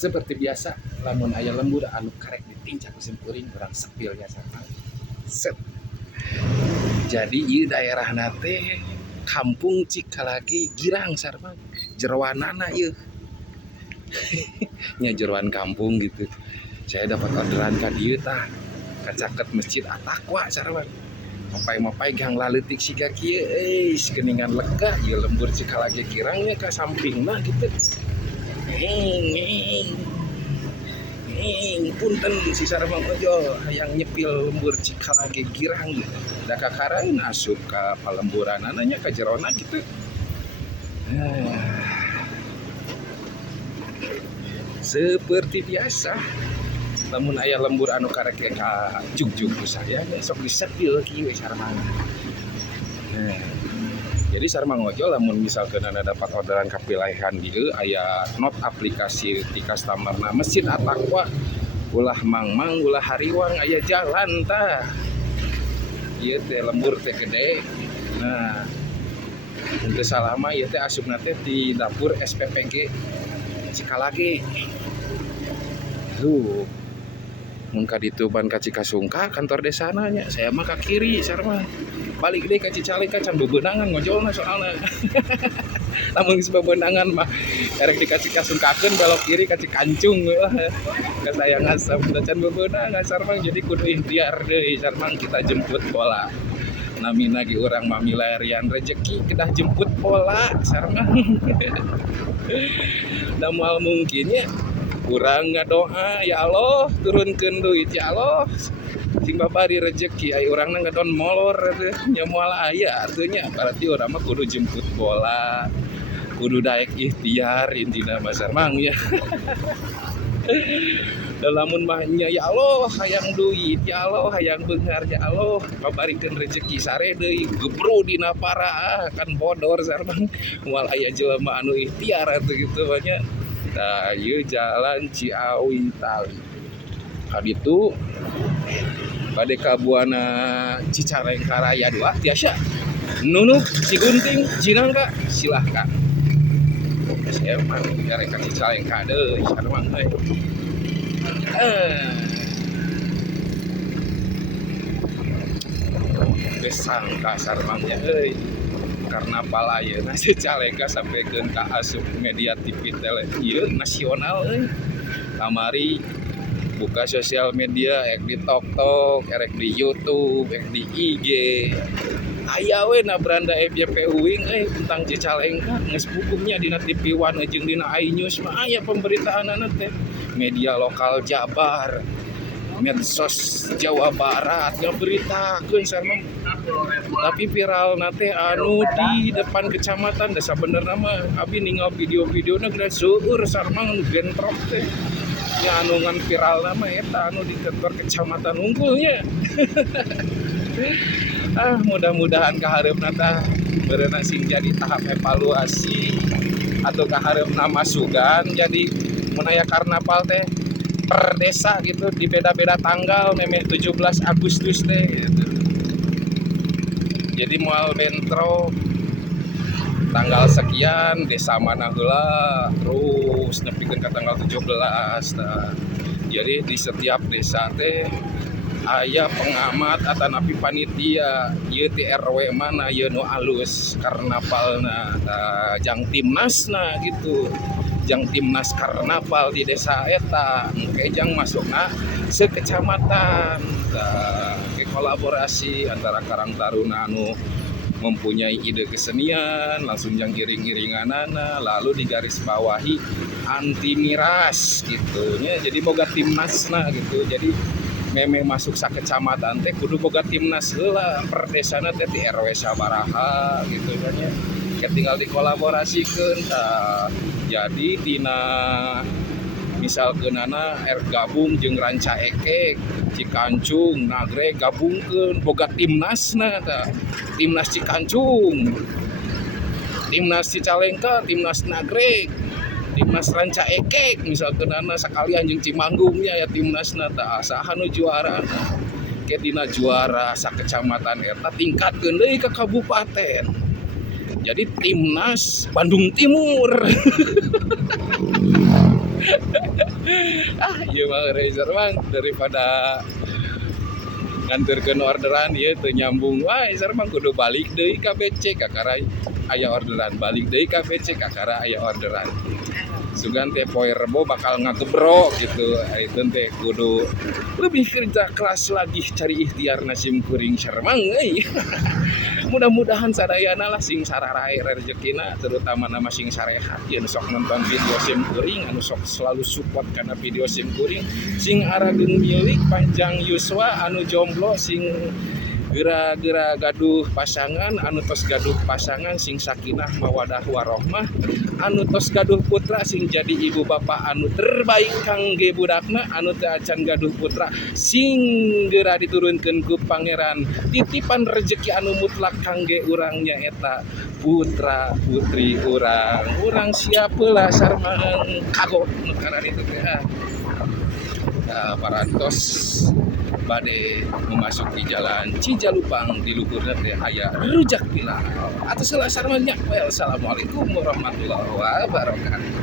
Seperti biasa, lamun aya lembur anu karek ditincak musim kuring kurang sepilnya sama. Set. Jadi ieu daerah nate kampung Cikalagi girang sareng jeroanana ieu. Nya jeroan kampung gitu. Saya dapat orderan ka dieu tah. Kacaket masjid At-Taqwa sareng. Mapai-mapai gang laletik siga kieu geuningan lega ieu lembur Cikalagi girangnya ka sampingna gitu. Punten si Saremang Ojo hayang nyepil lembur Cikalagi girang gitu. Da kakarain asup ka palemburan ananya ka jerona gitu. Seperti biasa, namun aya lembur anu karek ka jugjug saya sok disepil kieu Saremang. Jadi Saremang Ojo lamun misalkan anda dapat orderan kapilahan dieu aya not aplikasi di customerna Masjid At-Taqwa ulah mangmang ulah hariwang aya jalan tah. Ieu teh lembur teh gede. Nah, untuk salama ieu teh asupna teh di dapur SPPG Cikalagi. Mun ka ditu ban ka Cikasungka kantor desana nya. Saya mah ka kiri Saremang. Balik deh ke Cicalengka can bebenangan ngojolna soalna. Lamun geus bebenangan mah erek dikasih kasungkakeun belok kiri ka Cikancung lah. Kasayangan sabda can bebenangan Saremang jadi kudu ikhtiar deui Saremang kita jemput bola. Namina ge urang mamilarian rezeki kedah jemput bola Saremang. Da moal mungkin ya urang ngadoa ya Allah turunkeun duit ya Allah. Sing babari rezeki ai urangna ngadon molor nya moal aya artinya berarti urang mah kudu jemput bola kudu daek ikhtiar intina mah Saremang ya. Lamun mah nya ya Allah hayang duit ya Allah hayang beunghar ya Allah pabarikeun rezeki sare deui gebru dina para kan bodor Saremang moal aya jelema anu ikhtiar atuh kitu nya. Tah ieu jalan Ciawi Tali. Kaditu bade ka buana Cicalengka Raya 2 tiasa nunuk Cigunting Cinangka silahkan. Saya mah karek ka Cicalengka deui Saremang euy. Besangka Saremang nya euy. Karena palayeuna Cicalengka sampikeun ka asup media TV tele ieu nasional euy. Kamari buka sosial media ek di TikTok, erek di YouTube, ek di IG. Aya we na beranda FYP Uing tentang Cicalengka geus hukumnya dina TV One jeung dina iNews mah aya pemberitaanana teh. Media lokal Jabar, medsos Jawa Barat ngaberitakeun Saremang. Tapi viral nate anu di depan kecamatan desa benerna mah abi ninggal video-videona geus seueur Saremang gentrok teh. Ya anu ngan viral nama eta anu di kantor kecamatan unggulnya. Mudah-mudahan kahareupna tah beureunan sing jadi tahap evaluasi atau kahareupna masukan jadi mun aya karnaval teh per desa gitu di beda-beda tanggal memeh 17 Agustus teh gitu. Jadi moal bentro tanggal sekian desa mana heula terus nepikeun ka tanggal 17 nah. Jadi di setiap desa teh aya pengamat atanapi panitia ieu ti RW mana ieu nu alus karnavalna jang timnasna gitu. Jang timnas karnaval di desa eta engke jang masukna sekecamatan. Ke kolaborasi antara Karang Taruna anu mempunyai ide kesenian langsung yang iring-iringanana lalu digaris bawahi anti miras gitu nya jadi boga timnasna gitu jadi memeh masuk sakecamatan teh kudu boga timnas heula per desana teh di RW sabaraha gitu nya tinggal dikolaborasikeun jadi tina misalkeunana gabung jeung Ranca Ekek Cikancung Nagreg gabungkeun boga timnasna tah timnas Cikancung timnas Cicalengka timnas Nagreg timnas Ranca Ekek misalkeunana sakalian jeung Cimanggungnya ya timnasna tah saha nu juara ke dina juara sakecamatan eta tingkatkeun deui ka kabupaten jadi timnas Bandung Timur. Iya mah Razer mang daripada nganterkeun orderan ieu teu nyambung wae sareng kudu balik deui ka BC kakara aya orderan balik deui ka BC kakara aya orderan sugan teh poe rebo bakal ngagebrok gitu itu teh kudu lebih kerja keras lagi cari ikhtiar nasim kuring sareng euy mudah-mudahan sadayana lah sing sararae rezekina terutama nama sing sarehat yen sok nonton video sim kuring anu sok selalu support karena video sim kuring sing arageun milik panjang yuswa anu jomblo sing geura-geura gaduh pasangan anu tos gaduh pasangan sing sakinah mawadah warohmah anu tos gaduh putra sing jadi ibu bapak anu terbaik kangge budakna anu teu acan gaduh putra sing geura diturunkeun ku pangeran titipan rezeki anu mutlak kangge urangnya eta putra putri urang siap heula sareng kagok nu kana ditu teh parantos bade memasuki jalan Cijalupang di luhurna teh aya rujak pilau. Atos heula sareng nya. Assalamualaikum warahmatullahi wabarakatuh.